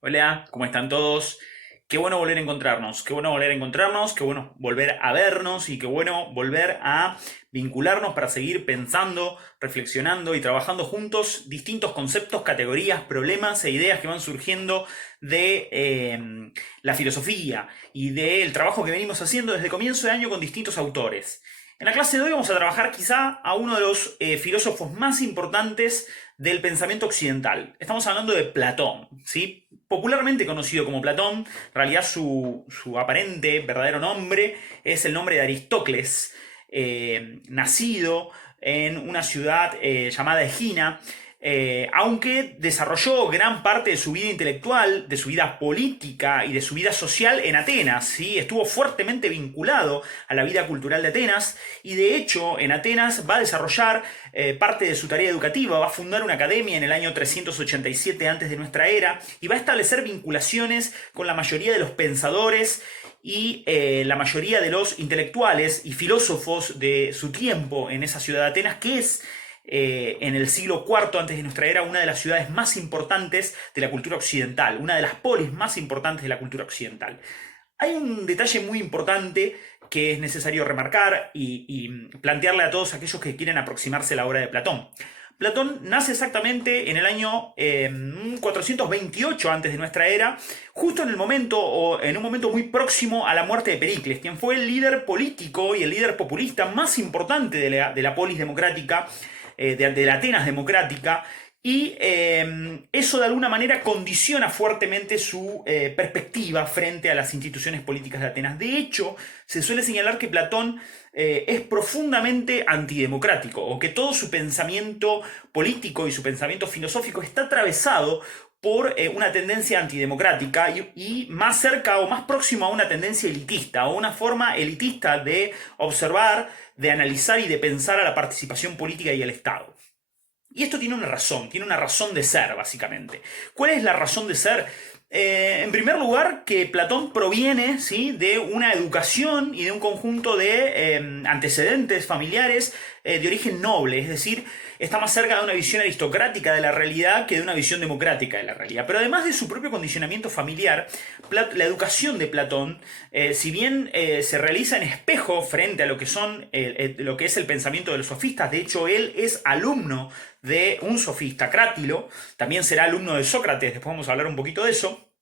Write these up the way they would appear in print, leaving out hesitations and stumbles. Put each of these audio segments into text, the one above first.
Hola, ¿cómo están todos? Qué bueno volver a encontrarnos, qué bueno volver a encontrarnos, qué bueno volver a vernos y qué bueno volver a vincularnos para seguir pensando, reflexionando y trabajando juntos distintos conceptos, categorías, problemas e ideas que van surgiendo de la filosofía y del trabajo que venimos haciendo desde comienzo de año con distintos autores. En la clase de hoy vamos a trabajar quizá a uno de los filósofos más importantes del pensamiento occidental. Estamos hablando de Platón, ¿sí? Popularmente conocido como Platón, en realidad su aparente verdadero nombre es el nombre de Aristócles, nacido en una ciudad llamada Egina, aunque desarrolló gran parte de su vida intelectual, de su vida política y de su vida social en Atenas, ¿sí? Estuvo fuertemente vinculado a la vida cultural de Atenas y de hecho en Atenas va a desarrollar parte de su tarea educativa, va a fundar una academia en el año 387 antes de nuestra era y va a establecer vinculaciones con la mayoría de los pensadores y la mayoría de los intelectuales y filósofos de su tiempo en esa ciudad de Atenas, que es en el siglo IV antes de nuestra era una de las ciudades más importantes de la cultura occidental, una de las polis más importantes de la cultura occidental. Hay un detalle muy importante que es necesario remarcar y plantearle a todos aquellos que quieren aproximarse a la obra de Platón. Platón nace exactamente en el año 428 antes de nuestra era, justo en el momento o en un momento muy próximo a la muerte de Pericles, quien fue el líder político y el líder populista más importante de la polis democrática, de la Atenas democrática, y eso de alguna manera condiciona fuertemente su perspectiva frente a las instituciones políticas de Atenas. De hecho, se suele señalar que Platón es profundamente antidemocrático, o que todo su pensamiento político y su pensamiento filosófico está atravesado por una tendencia antidemocrática y más cerca o más próximo a una tendencia elitista o una forma elitista de observar, de analizar y de pensar a la participación política y al Estado. Y esto tiene una razón de ser, básicamente. ¿Cuál es la razón de ser? En primer lugar, que Platón proviene, ¿sí?, de una educación y de un conjunto de antecedentes familiares de origen noble, es decir, está más cerca de una visión aristocrática de la realidad que de una visión democrática de la realidad. Pero además de su propio condicionamiento familiar, la educación de Platón, si bien se realiza en espejo frente a lo que lo que es el pensamiento de los sofistas, de hecho él es alumno de un sofista, Crátilo, también será alumno de Sócrates, después vamos a hablar un poquito de eso,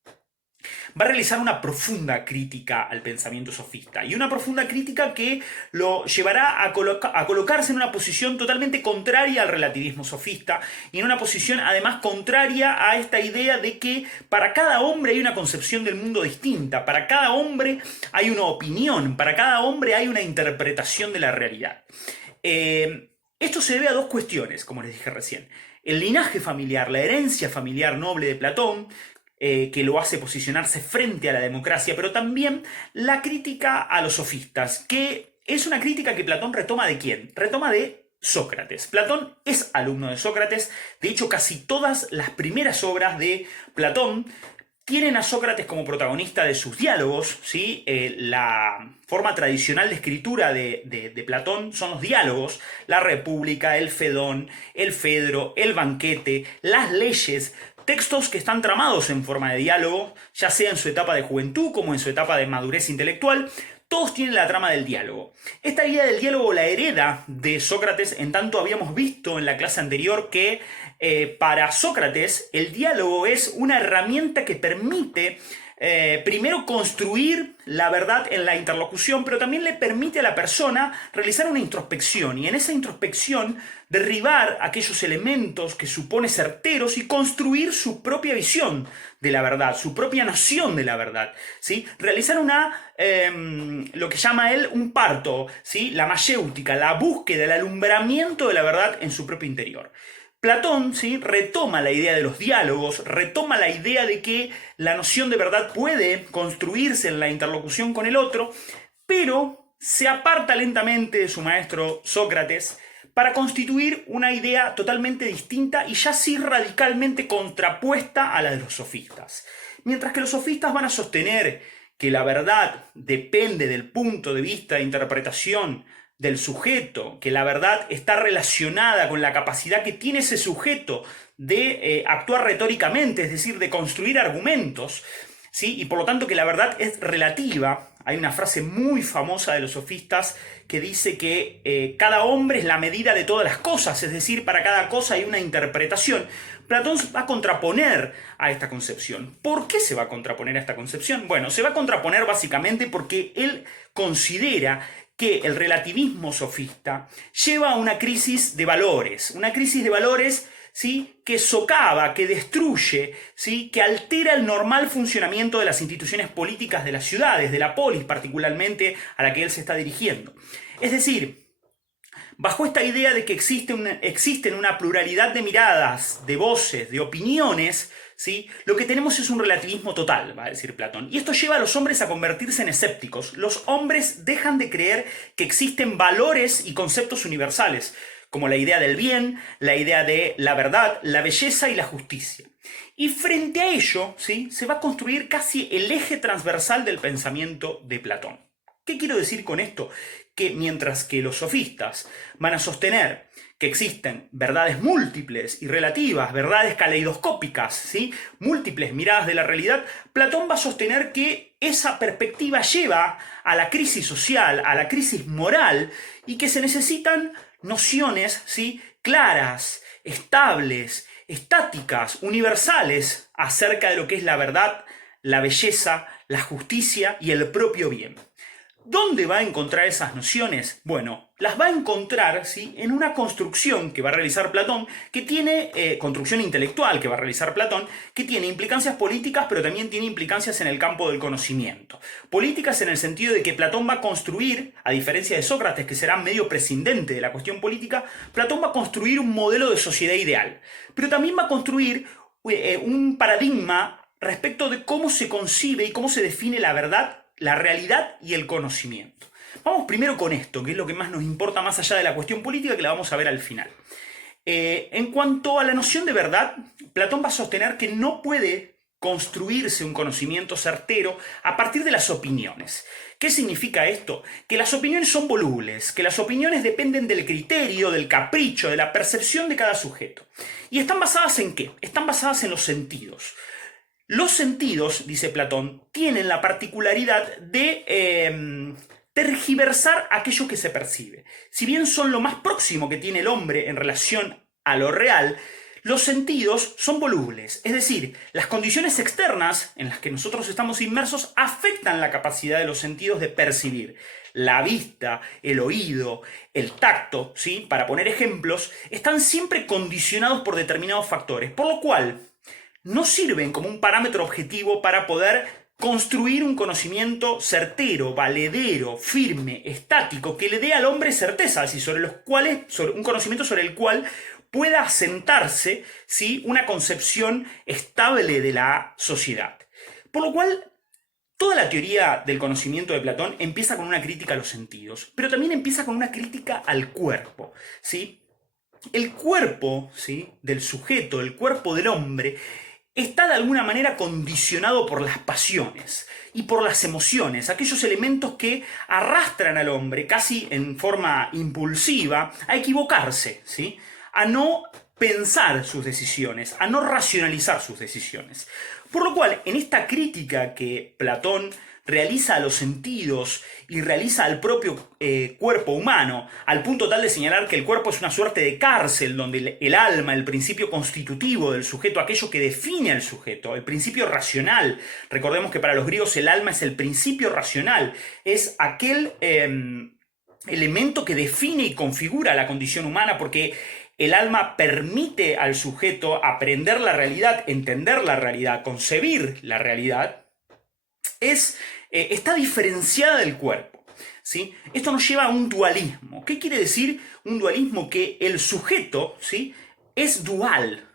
va a realizar una profunda crítica al pensamiento sofista y una profunda crítica que lo llevará a colocarse en una posición totalmente contraria al relativismo sofista y en una posición además contraria a esta idea de que para cada hombre hay una concepción del mundo distinta, para cada hombre hay una opinión, para cada hombre hay una interpretación de la realidad. Esto se debe a dos cuestiones, como les dije recién. El linaje familiar, la herencia familiar noble de Platón, que lo hace posicionarse frente a la democracia, pero también la crítica a los sofistas, que es una crítica que Platón retoma de quién? Retoma de Sócrates. Platón es alumno de Sócrates, de hecho casi todas las primeras obras de Platón tienen a Sócrates como protagonista de sus diálogos, ¿sí? La forma tradicional de escritura de Platón son los diálogos, la República, el Fedón, el Fedro, el Banquete, las leyes, textos que están tramados en forma de diálogo, ya sea en su etapa de juventud como en su etapa de madurez intelectual, todos tienen la trama del diálogo. Esta idea del diálogo la hereda de Sócrates, en tanto habíamos visto en la clase anterior que para Sócrates el diálogo es una herramienta que permite primero construir la verdad en la interlocución, pero también le permite a la persona realizar una introspección y en esa introspección derribar aquellos elementos que supone certeros y construir su propia visión de la verdad, su propia noción de la verdad, ¿sí? Realizar lo que llama él un parto, ¿sí? La mayéutica, la búsqueda, el alumbramiento de la verdad en su propio interior. Platón, ¿sí?, retoma la idea de los diálogos, retoma la idea de que la noción de verdad puede construirse en la interlocución con el otro, pero se aparta lentamente de su maestro Sócrates para constituir una idea totalmente distinta y ya sí radicalmente contrapuesta a la de los sofistas. Mientras que los sofistas van a sostener que la verdad depende del punto de vista de interpretación del sujeto, que la verdad está relacionada con la capacidad que tiene ese sujeto de actuar retóricamente, es decir, de construir argumentos, ¿sí? Y por lo tanto que la verdad es relativa. Hay una frase muy famosa de los sofistas que dice que cada hombre es la medida de todas las cosas, es decir, para cada cosa hay una interpretación. Platón va a contraponer a esta concepción. ¿Por qué se va a contraponer a esta concepción? Bueno, se va a contraponer básicamente porque él considera que el relativismo sofista lleva a una crisis de valores, ¿sí? Que socava, que destruye, ¿sí? Que altera el normal funcionamiento de las instituciones políticas de las ciudades, de la polis particularmente a la que él se está dirigiendo. Es decir, bajo esta idea de que existen una pluralidad de miradas, de voces, de opiniones, ¿sí? Lo que tenemos es un relativismo total, va a decir Platón. Y esto lleva a los hombres a convertirse en escépticos. Los hombres dejan de creer que existen valores y conceptos universales, como la idea del bien, la idea de la verdad, la belleza y la justicia. Y frente a ello, ¿sí? Se va a construir casi el eje transversal del pensamiento de Platón. ¿Qué quiero decir con esto? Que mientras que los sofistas van a sostener que existen verdades múltiples y relativas, verdades caleidoscópicas, ¿sí? Múltiples miradas de la realidad, Platón va a sostener que esa perspectiva lleva a la crisis social, a la crisis moral, y que se necesitan nociones, ¿sí? Claras, estables, estáticas, universales acerca de lo que es la verdad, la belleza, la justicia y el propio bien. ¿Dónde va a encontrar esas nociones? Bueno, las va a encontrar, ¿sí? En una construcción que va a realizar Platón, que tiene construcción intelectual que va a realizar Platón, que tiene implicancias políticas, pero también tiene implicancias en el campo del conocimiento. Políticas en el sentido de que Platón va a construir, a diferencia de Sócrates, que será medio prescindente de la cuestión política, Platón va a construir un modelo de sociedad ideal, pero también va a construir un paradigma respecto de cómo se concibe y cómo se define la verdad, la realidad y el conocimiento. Vamos primero con esto, que es lo que más nos importa más allá de la cuestión política, que la vamos a ver al final. En cuanto a la noción de verdad, Platón va a sostener que no puede construirse un conocimiento certero a partir de las opiniones. ¿Qué significa esto? Que las opiniones son volubles, que las opiniones dependen del criterio, del capricho, de la percepción de cada sujeto. ¿Y están basadas en qué? Están basadas en los sentidos. Los sentidos, dice Platón, tienen la particularidad de tergiversar aquello que se percibe. Si bien son lo más próximo que tiene el hombre en relación a lo real, los sentidos son volubles. Es decir, las condiciones externas en las que nosotros estamos inmersos afectan la capacidad de los sentidos de percibir. La vista, el oído, el tacto, ¿sí? Para poner ejemplos, están siempre condicionados por determinados factores, por lo cual no sirven como un parámetro objetivo para poder construir un conocimiento certero, valedero, firme, estático, que le dé al hombre certeza, sobre un conocimiento sobre el cual pueda asentarse, ¿sí? Una concepción estable de la sociedad. Por lo cual, toda la teoría del conocimiento de Platón empieza con una crítica a los sentidos, pero también empieza con una crítica al cuerpo, ¿sí? El cuerpo, ¿sí? Del sujeto, el cuerpo del hombre, está de alguna manera condicionado por las pasiones y por las emociones, aquellos elementos que arrastran al hombre casi en forma impulsiva a equivocarse, ¿sí? A no pensar sus decisiones, a no racionalizar sus decisiones. Por lo cual, en esta crítica que Platón realiza a los sentidos y realiza al propio cuerpo humano, al punto tal de señalar que el cuerpo es una suerte de cárcel donde el alma, el principio constitutivo del sujeto, aquello que define al sujeto, el principio racional. Recordemos que para los griegos el alma es el principio racional, es aquel elemento que define y configura la condición humana, porque el alma permite al sujeto aprender la realidad, entender la realidad, concebir la realidad, está diferenciada del cuerpo, ¿sí? Esto nos lleva a un dualismo. ¿Qué quiere decir un dualismo? Que el sujeto, ¿sí? Es dual.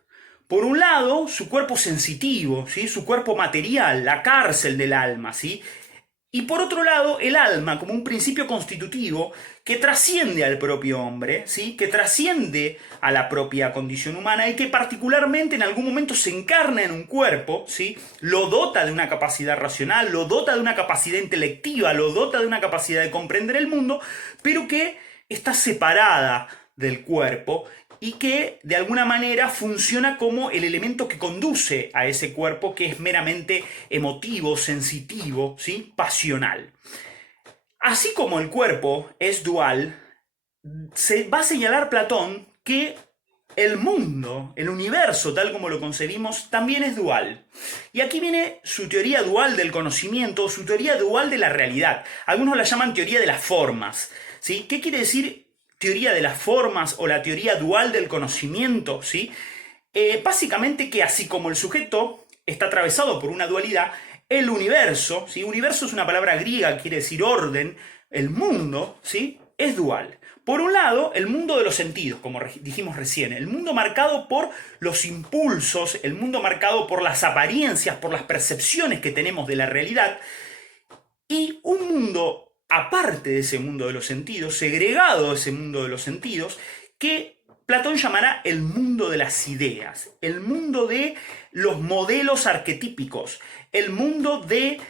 Por un lado, su cuerpo sensitivo, ¿sí? Su cuerpo material, la cárcel del alma, ¿sí? Y por otro lado, el alma como un principio constitutivo que trasciende al propio hombre, ¿sí? Que trasciende a la propia condición humana y que particularmente en algún momento se encarna en un cuerpo, ¿sí? Lo dota de una capacidad racional, lo dota de una capacidad intelectiva, lo dota de una capacidad de comprender el mundo, pero que está separada del cuerpo y que de alguna manera funciona como el elemento que conduce a ese cuerpo, que es meramente emotivo, sensitivo, ¿sí? Pasional. Así como el cuerpo es dual, se va a señalar Platón que el mundo, el universo tal como lo concebimos, también es dual. Y aquí viene su teoría dual del conocimiento, su teoría dual de la realidad. Algunos la llaman teoría de las formas, ¿sí? ¿Qué quiere decir teoría de las formas o la teoría dual del conocimiento? ¿Sí? Básicamente que así como el sujeto está atravesado por una dualidad, el universo, ¿sí? Universo es una palabra griega que quiere decir orden, el mundo, ¿sí? Es dual. Por un lado, el mundo de los sentidos, como dijimos recién, el mundo marcado por los impulsos, el mundo marcado por las apariencias, por las percepciones que tenemos de la realidad, y un mundo aparte de ese mundo de los sentidos, segregado de ese mundo de los sentidos, que Platón llamará el mundo de las ideas, el mundo de los modelos arquetípicos, el mundo de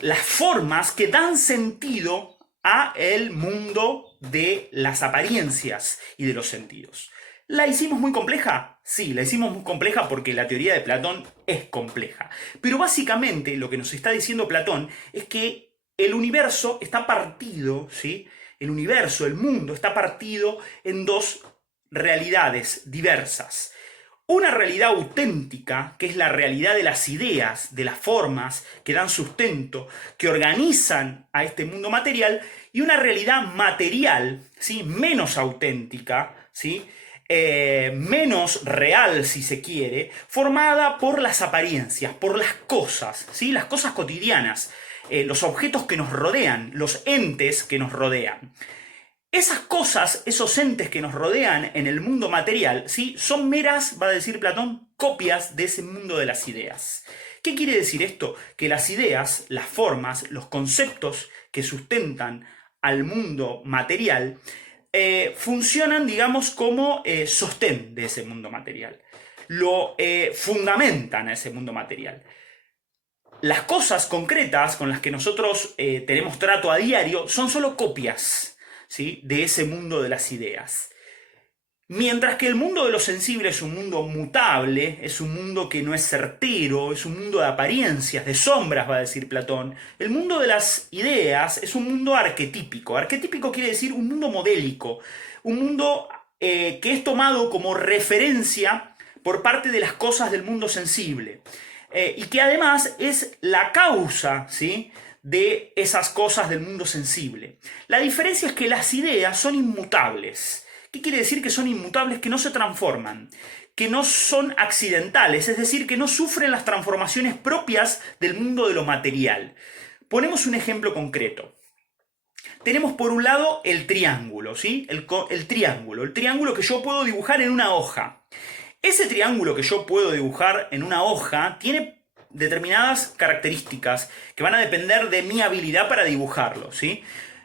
las formas que dan sentido a el mundo de las apariencias y de los sentidos. ¿La hicimos muy compleja? Sí, la hicimos muy compleja porque la teoría de Platón es compleja. Pero básicamente lo que nos está diciendo Platón es que el universo está partido, ¿sí? El universo, el mundo, está partido en dos realidades diversas. Una realidad auténtica, que es la realidad de las ideas, de las formas que dan sustento, que organizan a este mundo material, y una realidad material, ¿sí? Menos auténtica, ¿sí? Menos real, si se quiere, formada por las apariencias, por las cosas, ¿sí? Las cosas cotidianas, los objetos que nos rodean, los entes que nos rodean. Esas cosas, esos entes que nos rodean en el mundo material, ¿sí? Son meras, va a decir Platón, copias de ese mundo de las ideas. ¿Qué quiere decir esto? Que las ideas, las formas, los conceptos que sustentan al mundo material funcionan, digamos, como sostén de ese mundo material. Lo fundamentan a ese mundo material. Las cosas concretas con las que nosotros tenemos trato a diario son solo copias, ¿sí? De ese mundo de las ideas. Mientras que el mundo de lo sensible es un mundo mutable, es un mundo que no es certero, es un mundo de apariencias, de sombras, va a decir Platón. El mundo de las ideas es un mundo arquetípico. Arquetípico quiere decir un mundo modélico, un mundo que es tomado como referencia por parte de las cosas del mundo sensible. Y que además es la causa, ¿sí? De esas cosas del mundo sensible. La diferencia es que las ideas son inmutables. ¿Qué quiere decir que son inmutables? Que no se transforman, que no son accidentales, es decir, que no sufren las transformaciones propias del mundo de lo material. Ponemos un ejemplo concreto. Tenemos por un lado el triángulo, ¿sí? El triángulo que yo puedo dibujar en una hoja. Ese triángulo que yo puedo dibujar en una hoja tiene determinadas características que van a depender de mi habilidad para dibujarlo, ¿sí?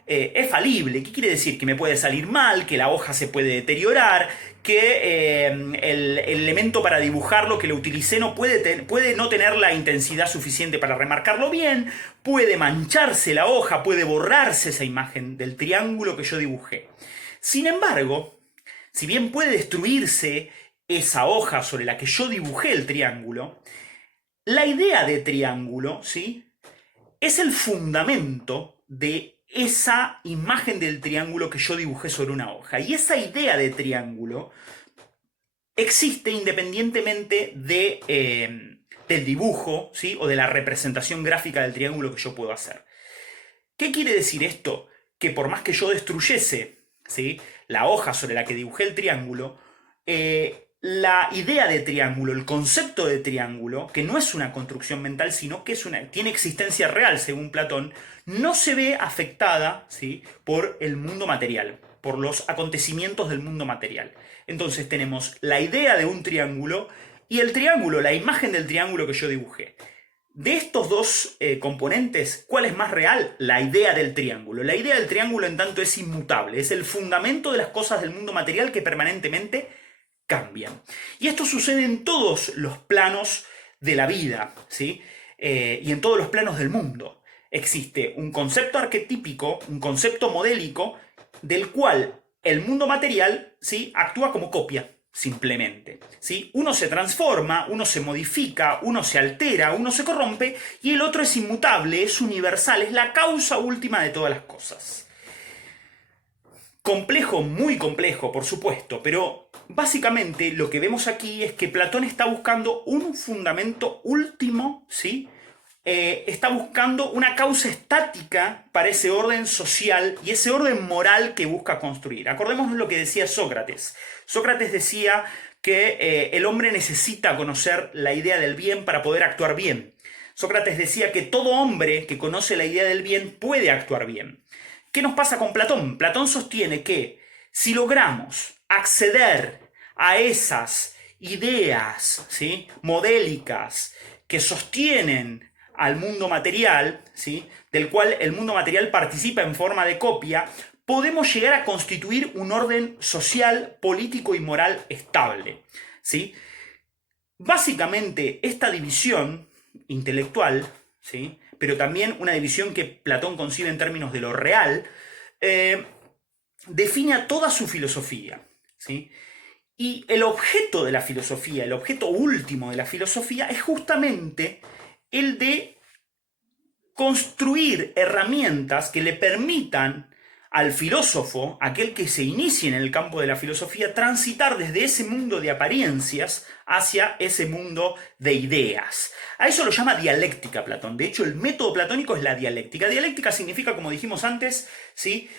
Es falible. ¿Qué quiere decir? Que me puede salir mal, que la hoja se puede deteriorar, que el elemento para dibujarlo que lo utilicé puede no tener la intensidad suficiente para remarcarlo bien, puede mancharse la hoja, puede borrarse esa imagen del triángulo que yo dibujé. Sin embargo, si bien puede destruirse esa hoja sobre la que yo dibujé el triángulo, la idea de triángulo, ¿sí? Es el fundamento de esa imagen del triángulo que yo dibujé sobre una hoja. Y esa idea de triángulo existe independientemente del dibujo, ¿sí? O de la representación gráfica del triángulo que yo puedo hacer. ¿Qué quiere decir esto? Que por más que yo destruyese, ¿sí? La hoja sobre la que dibujé el triángulo, la idea de triángulo, el concepto de triángulo, que no es una construcción mental, sino que tiene existencia real, según Platón, no se ve afectada, ¿sí? Por el mundo material, por los acontecimientos del mundo material. Entonces tenemos la idea de un triángulo y el triángulo, la imagen del triángulo que yo dibujé. De estos dos componentes, ¿cuál es más real? La idea del triángulo. La idea del triángulo, en tanto, es inmutable, es el fundamento de las cosas del mundo material que permanentemente cambian. Y esto sucede en todos los planos de la vida, ¿sí? Y en todos los planos del mundo. Existe un concepto arquetípico, un concepto modélico, del cual el mundo material, ¿sí?, actúa como copia, simplemente, ¿sí? Uno se transforma, uno se modifica, uno se altera, uno se corrompe, y el otro es inmutable, es universal, es la causa última de todas las cosas. Complejo, muy complejo, por supuesto, pero básicamente lo que vemos aquí es que Platón está buscando un fundamento último, ¿sí? Está buscando una causa estática para ese orden social y ese orden moral que busca construir. Acordémonos lo que decía Sócrates. Sócrates decía que el hombre necesita conocer la idea del bien para poder actuar bien. Sócrates decía que todo hombre que conoce la idea del bien puede actuar bien. ¿Qué nos pasa con Platón? Platón sostiene que si logramos acceder a esas ideas, ¿sí?, modélicas que sostienen al mundo material, ¿sí?, del cual el mundo material participa en forma de copia, podemos llegar a constituir un orden social, político y moral estable, ¿sí? Básicamente, esta división intelectual, ¿sí?, pero también una división que Platón concibe en términos de lo real, define a toda su filosofía, ¿sí? Y el objeto de la filosofía, el objeto último de la filosofía, es justamente el de construir herramientas que le permitan al filósofo, aquel que se inicie en el campo de la filosofía, transitar desde ese mundo de apariencias hacia ese mundo de ideas. A eso lo llama dialéctica Platón. De hecho, el método platónico es la dialéctica. Dialéctica significa, como dijimos antes, ¿sí?,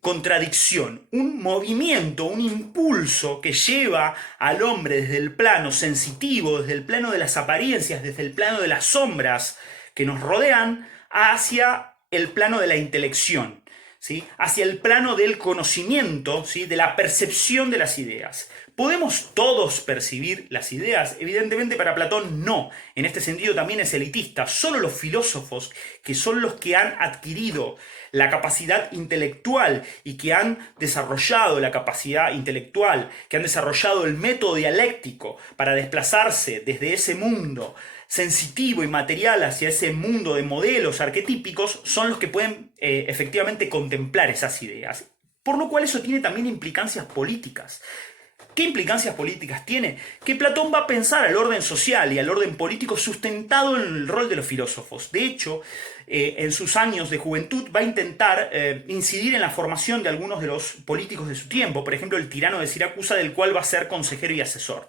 contradicción, un movimiento, un impulso que lleva al hombre desde el plano sensitivo, desde el plano de las apariencias, desde el plano de las sombras que nos rodean, hacia el plano de la intelección, ¿sí?, hacia el plano del conocimiento, ¿sí?, de la percepción de las ideas. ¿Podemos todos percibir las ideas? Evidentemente para Platón no. En este sentido también es elitista. Solo los filósofos, que son los que han adquirido la capacidad intelectual y que han desarrollado la capacidad intelectual, que han desarrollado el método dialéctico para desplazarse desde ese mundo sensitivo y material hacia ese mundo de modelos arquetípicos, son los que pueden efectivamente contemplar esas ideas. Por lo cual eso tiene también implicancias políticas. ¿Qué implicancias políticas tiene? Que Platón va a pensar al orden social y al orden político sustentado en el rol de los filósofos. De hecho, en sus años de juventud va a intentar incidir en la formación de algunos de los políticos de su tiempo, por ejemplo, el tirano de Siracusa, del cual va a ser consejero y asesor.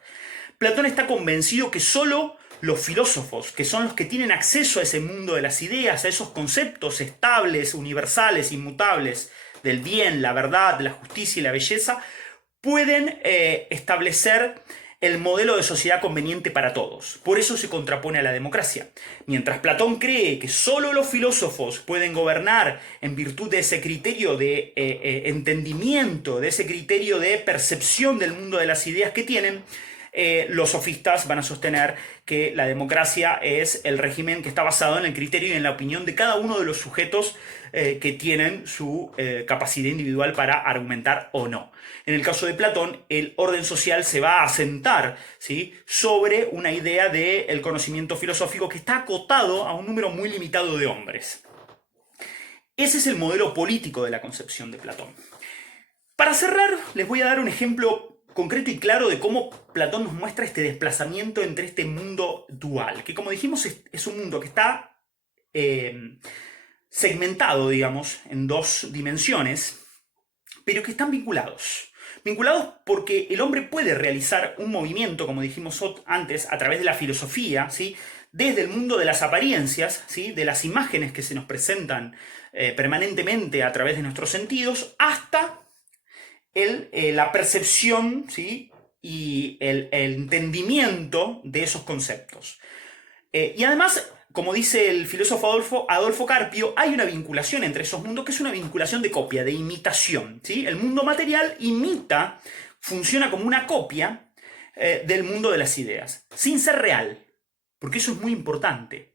Platón está convencido que solo los filósofos, que son los que tienen acceso a ese mundo de las ideas, a esos conceptos estables, universales, inmutables, del bien, la verdad, la justicia y la belleza, pueden establecer el modelo de sociedad conveniente para todos. Por eso se contrapone a la democracia. Mientras Platón cree que solo los filósofos pueden gobernar en virtud de ese criterio de entendimiento, de ese criterio de percepción del mundo de las ideas que tienen, los sofistas van a sostener que la democracia es el régimen que está basado en el criterio y en la opinión de cada uno de los sujetos que tienen su capacidad individual para argumentar o no. En el caso de Platón, el orden social se va a asentar, ¿sí?, sobre una idea del conocimiento filosófico que está acotado a un número muy limitado de hombres. Ese es el modelo político de la concepción de Platón. Para cerrar, les voy a dar un ejemplo concreto y claro de cómo Platón nos muestra este desplazamiento entre este mundo dual, que, como dijimos, es un mundo que está segmentado, digamos, en dos dimensiones, pero que están vinculados. Vinculados porque el hombre puede realizar un movimiento, como dijimos antes, a través de la filosofía, ¿sí?, desde el mundo de las apariencias, ¿sí?, de las imágenes que se nos presentan permanentemente a través de nuestros sentidos, hasta la percepción, ¿sí?, y el entendimiento de esos conceptos. Y además, como dice el filósofo Adolfo Carpio, hay una vinculación entre esos mundos que es una vinculación de copia, de imitación, ¿sí? El mundo material imita, funciona como una copia del mundo de las ideas, sin ser real, porque eso es muy importante.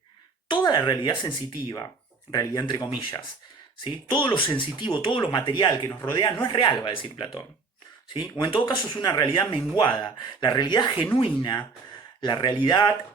Toda la realidad sensitiva, realidad entre comillas, ¿sí?, todo lo sensitivo, todo lo material que nos rodea no es real, va a decir Platón, ¿sí?, o en todo caso es una realidad menguada. La realidad genuina, la realidad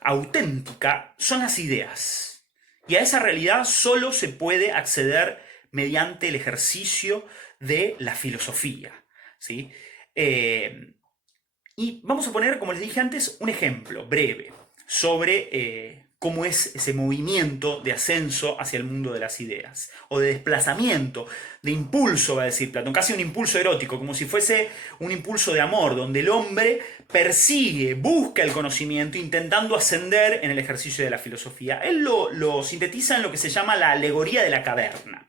auténtica son las ideas. Y a esa realidad solo se puede acceder mediante el ejercicio de la filosofía, ¿sí? Y vamos a poner, como les dije antes, un ejemplo breve sobre cómo es ese movimiento de ascenso hacia el mundo de las ideas, o de desplazamiento, de impulso, va a decir Platón, casi un impulso erótico, como si fuese un impulso de amor, donde el hombre persigue, busca el conocimiento, intentando ascender en el ejercicio de la filosofía. Él lo sintetiza en lo que se llama la alegoría de la caverna.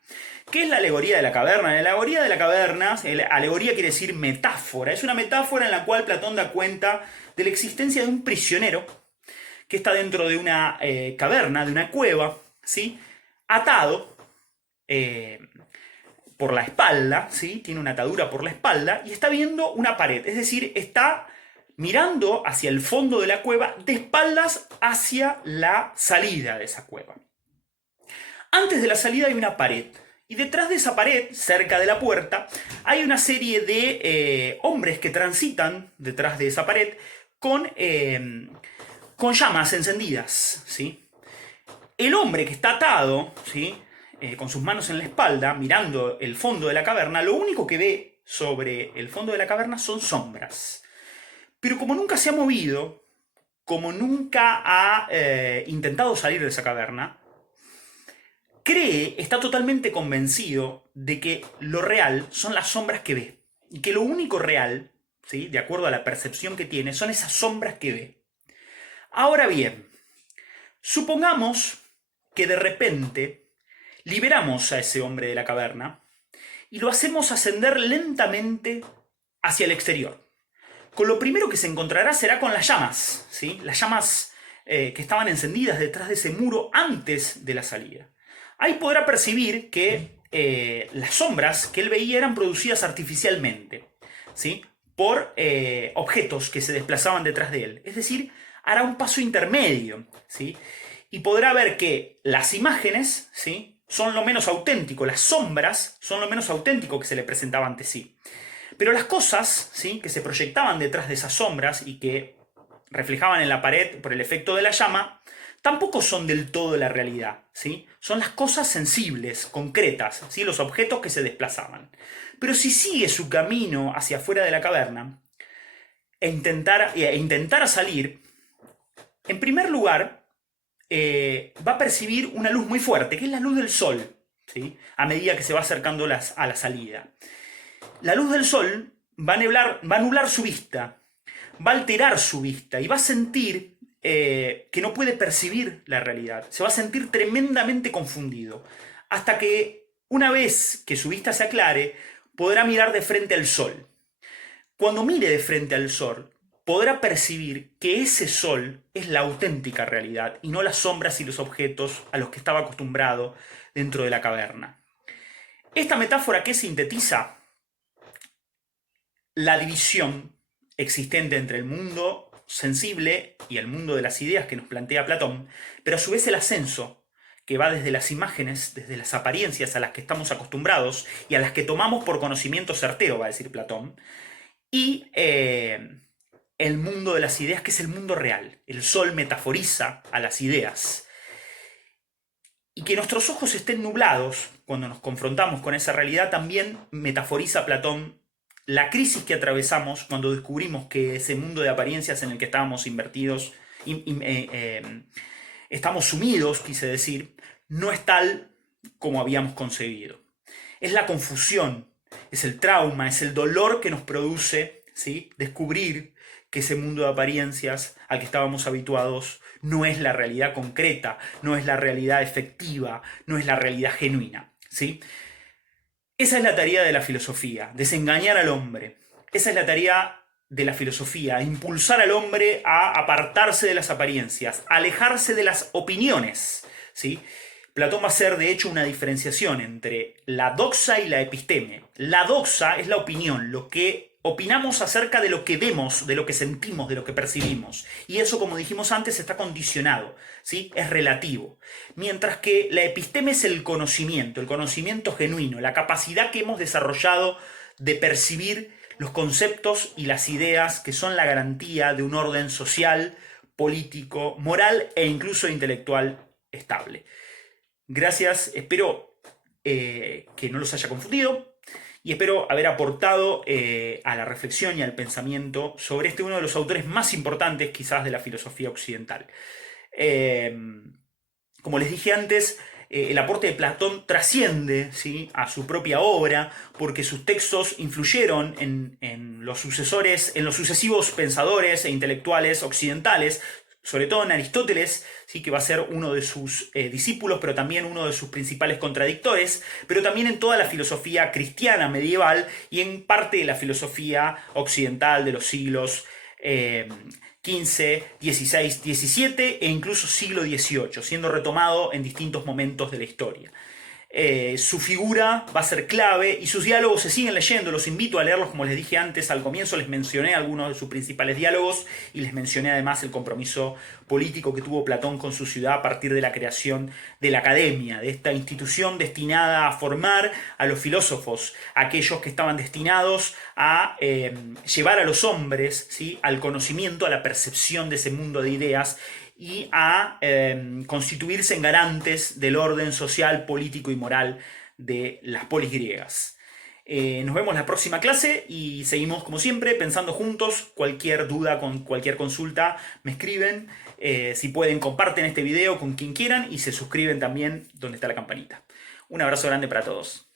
¿Qué es la alegoría de la caverna? La alegoría de la caverna, alegoría quiere decir metáfora, es una metáfora en la cual Platón da cuenta de la existencia de un prisionero que está dentro de una caverna, de una cueva, ¿sí? Atado por la espalda, ¿sí? Tiene una atadura por la espalda y está viendo una pared, es decir, está mirando hacia el fondo de la cueva de espaldas hacia la salida de esa cueva. Antes de la salida hay una pared. Y detrás de esa pared, cerca de la puerta, hay una serie de hombres que transitan detrás de esa pared con llamas encendidas, ¿sí? El hombre que está atado, ¿sí? Con sus manos en la espalda, mirando el fondo de la caverna, lo único que ve sobre el fondo de la caverna son sombras. Pero como nunca se ha movido, como nunca ha intentado salir de esa caverna, está totalmente convencido de que lo real son las sombras que ve. Y que lo único real, ¿sí? De acuerdo a la percepción que tiene, son esas sombras que ve. Ahora bien, supongamos que de repente liberamos a ese hombre de la caverna y lo hacemos ascender lentamente hacia el exterior. Con lo primero que se encontrará será con las llamas, ¿sí? Las llamas que estaban encendidas detrás de ese muro antes de la salida. Ahí podrá percibir que las sombras que él veía eran producidas artificialmente, ¿sí? Por objetos que se desplazaban detrás de él. Es decir, hará un paso intermedio, ¿sí? Y podrá ver que las imágenes, ¿sí? Son lo menos auténtico, las sombras son lo menos auténtico que se le presentaba ante sí. Pero las cosas, ¿sí? Que se proyectaban detrás de esas sombras y que reflejaban en la pared por el efecto de la llama, tampoco son del todo la realidad, ¿sí? Son las cosas sensibles, concretas, ¿sí? Los objetos que se desplazaban. Pero si sigue su camino hacia afuera de la caverna e intentara salir, en primer lugar, va a percibir una luz muy fuerte, que es la luz del sol, ¿sí? A medida que se va acercando a la salida. La luz del sol va a nublar su vista, va a alterar su vista y va a sentir que no puede percibir la realidad. Se va a sentir tremendamente confundido. Hasta que, una vez que su vista se aclare, podrá mirar de frente al sol. Cuando mire de frente al sol, podrá percibir que ese sol es la auténtica realidad y no las sombras y los objetos a los que estaba acostumbrado dentro de la caverna. Esta metáfora que sintetiza la división existente entre el mundo sensible y el mundo de las ideas que nos plantea Platón, pero a su vez el ascenso, que va desde las imágenes, desde las apariencias a las que estamos acostumbrados y a las que tomamos por conocimiento certero, va a decir Platón, y el mundo de las ideas, que es el mundo real. El sol metaforiza a las ideas. Y que nuestros ojos estén nublados cuando nos confrontamos con esa realidad también metaforiza Platón la crisis que atravesamos cuando descubrimos que ese mundo de apariencias en el que estábamos invertidos, estamos sumidos, quise decir, no es tal como habíamos concebido. Es la confusión, es el trauma, es el dolor que nos produce, ¿sí? Descubrir que ese mundo de apariencias al que estábamos habituados no es la realidad concreta, no es la realidad efectiva, no es la realidad genuina, ¿sí? Esa es la tarea de la filosofía, desengañar al hombre. Esa es la tarea de la filosofía, impulsar al hombre a apartarse de las apariencias, alejarse de las opiniones, ¿sí? Platón va a hacer, de hecho, una diferenciación entre la doxa y la episteme. La doxa es la opinión, lo que opinamos acerca de lo que vemos, de lo que sentimos, de lo que percibimos. Y eso, como dijimos antes, está condicionado, ¿sí? Es relativo. Mientras que la episteme es el conocimiento genuino, la capacidad que hemos desarrollado de percibir los conceptos y las ideas que son la garantía de un orden social, político, moral e incluso intelectual estable. Gracias, espero que no los haya confundido y espero haber aportado a la reflexión y al pensamiento sobre uno de los autores más importantes quizás de la filosofía occidental. Como les dije antes, el aporte de Platón trasciende, ¿sí?, a su propia obra, porque sus textos influyeron en los sucesivos pensadores e intelectuales occidentales, sobre todo en Aristóteles, ¿sí?, que va a ser uno de sus discípulos, pero también uno de sus principales contradictores, pero también en toda la filosofía cristiana medieval y en parte de la filosofía occidental de los siglos XV, XVI, XVII e incluso siglo XVIII, siendo retomado en distintos momentos de la historia. Su figura va a ser clave y sus diálogos se siguen leyendo, los invito a leerlos. Como les dije antes al comienzo, les mencioné algunos de sus principales diálogos y les mencioné además el compromiso político que tuvo Platón con su ciudad a partir de la creación de la academia, de esta institución destinada a formar a los filósofos, aquellos que estaban destinados a llevar a los hombres, ¿sí?, al conocimiento, a la percepción de ese mundo de ideas y a constituirse en garantes del orden social, político y moral de las polis griegas. Nos vemos en la próxima clase y seguimos como siempre pensando juntos. Cualquier duda, con cualquier consulta, me escriben. Si pueden, comparten este video con quien quieran y se suscriben también donde está la campanita. Un abrazo grande para todos.